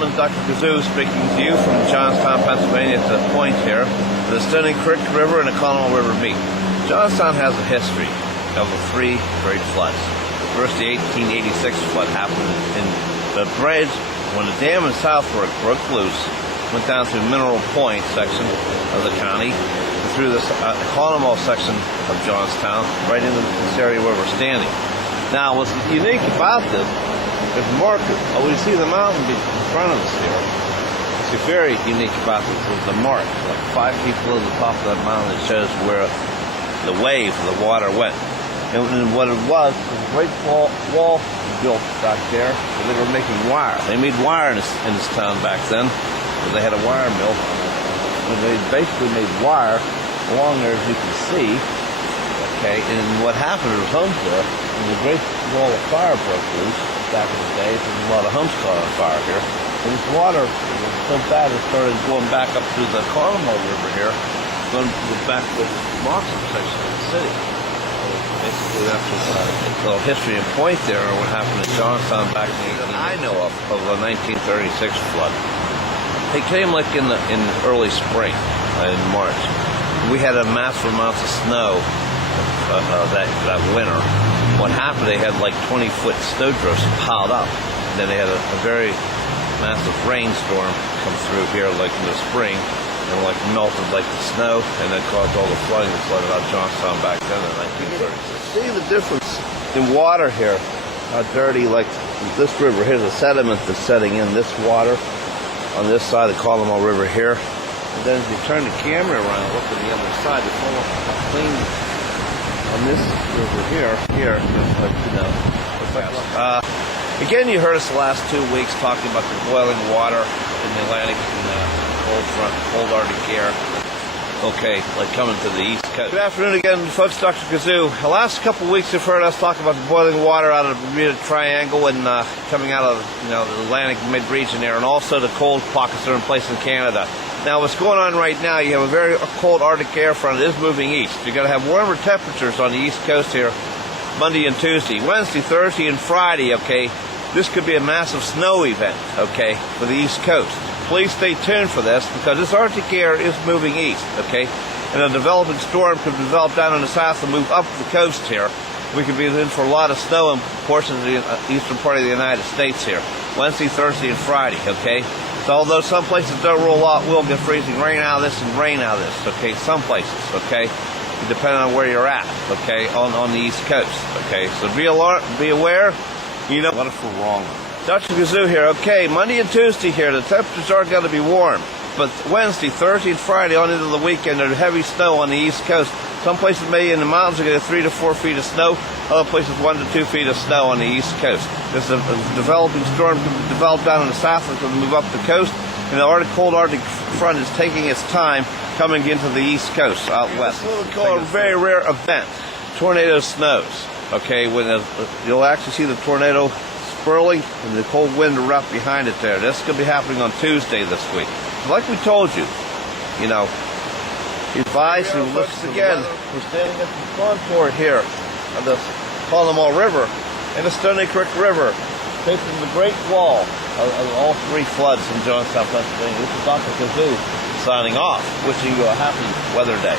gentlemen, Dr. Kazoo speaking to you from Johnstown, Pennsylvania at the point here. The Stony Creek River and the Colonel River meet. Johnstown has a history of the three great floods. First, the 1886 flood happened in the bridge when the dam in Southwark broke loose, went down through Mineral Point section of the county, and through this Colonel section of Johnstown, right into this area where we're standing. Now, what's unique about this is marker. Oh, we see the mountain in front of us here. What's very unique about this is the mark. Like 5 people at the top of that mountain that shows where the wave of the water went. And what it was a great wall built back there where they were making wire. They made wire in this town back then. They had a wire mill. And they basically made wire along there, as you can see. Okay, and what happened was homes there, and the great wall of fire broke loose back in the day. There's a lot of homes caught on fire here. And this water was so bad it started going back up through the Carmel River here, going back to the Moxham section of the city. Basically, that's a little history and point there of what happened in Johnstown back in the I know of the 1936 flood. It came like in early spring, in March. We had a massive amounts of snow that winter. What happened, they had like 20-foot snowdrifts piled up. And then they had a very massive rainstorm come through here like in the spring, and like melted like the snow, and then caused all the flooding that flooded out Johnstown back then in the 1930s. See the difference in water here, how dirty, like this river, here's the sediment that's setting in this water on this side of the Colorado River here. And then if you turn the camera around and look at the other side, it's almost clean on this river here, like, you know. Again, you heard us the last 2 weeks talking about the boiling water in the Atlantic and cold Arctic air. Okay, like coming to the East Coast. Good afternoon again, folks. Dr. Kazoo. The last couple of weeks, you've heard us talk about the boiling water out of the Bermuda Triangle and coming out of the Atlantic mid-region there, and also the cold pockets that are in place in Canada. Now, what's going on right now? You have a very cold Arctic air front. It is moving east. You're going to have warmer temperatures on the East Coast here, Monday and Tuesday, Wednesday, Thursday, and Friday. Okay, this could be a massive snow event. Okay, for the East Coast. Please stay tuned for this because this Arctic air is moving east, okay? And a developing storm could develop down in the south and move up the coast here. We could be in for a lot of snow in portions of the eastern part of the United States here. Wednesday, Thursday, and Friday, okay? So although some places don't roll out, we'll get freezing rain out of this and rain out of this, okay? Some places, okay? Depending on where you're at, okay? On the East Coast, okay? So be aware, you know what if we're wrong. Dr. Kazoo here. Okay, Monday and Tuesday here, the temperatures are going to be warm. But Wednesday, Thursday, and Friday on into the weekend, there's heavy snow on the East Coast. Some places maybe in the mountains are going to get 3 to 4 feet of snow. Other places 1 to 2 feet of snow on the East Coast. This is a developing storm could develop down in the south and could move up the coast. And the cold Arctic front is taking its time coming into the East Coast out west. This is what we call a very rare event, tornado snows. Okay, when you'll actually see the tornado swirling and the cold wind right behind it there. This could be happening on Tuesday this week. Like we told you, advise and look again. We're standing at the contour here of the Colorado River and the Stony Creek River, facing the Great Wall of all 3 floods in Johnstown, Pennsylvania. This is Dr. Kazoo signing off, wishing you a happy weather day.